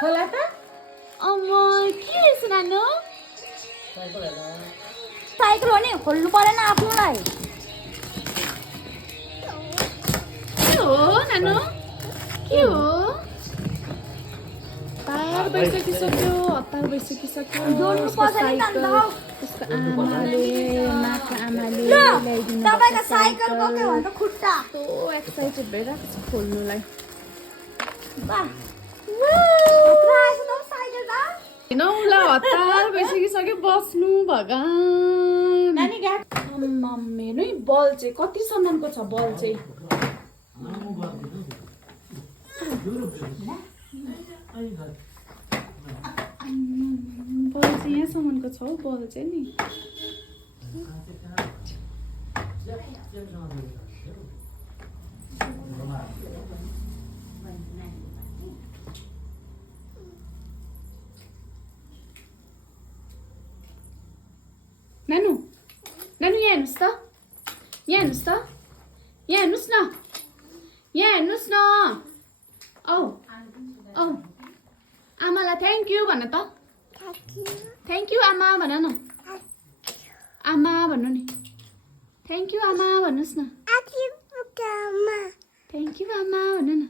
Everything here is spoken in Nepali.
खोला त अम्मा के रहेछ नानु साइकल हो नि खोल्नु परेन आफ्नोलाई के हो नानु के हो हतार भइसकिसक्यो जोड्नु पर्छ नि त उसको आमाले माका आमाले ल ल्याइदिनु तपाईको साइकल गयो भने त खुट्टा कस्तो एक्साइटेड भइरहेको छ खोल्नुलाई वाह प्राइस त साइकल त नौला हतार भइसकिसक्यो बस्नु भगवान नानी गा मम्मी नै बल चाहिँ कतिसम्मको छ बल चाहिँ बल चाहिँ यहाँसम्मको छ हौ बल चाहिँ नि नानु नानु यहाँ हेर्नुहोस् त यहाँ हेर्नुहोस् त यहाँ हेर्नुहोस् न यहाँ हेर्नुहोस् न औ औ आमालाई थ्याङ्क यू भन त थ्याङ्क यू आमा भन न आमा भन्नु नि थ्याङ्क यू आमा भन्नुहोस् न थ्याङ्क यू आमा भन्नु न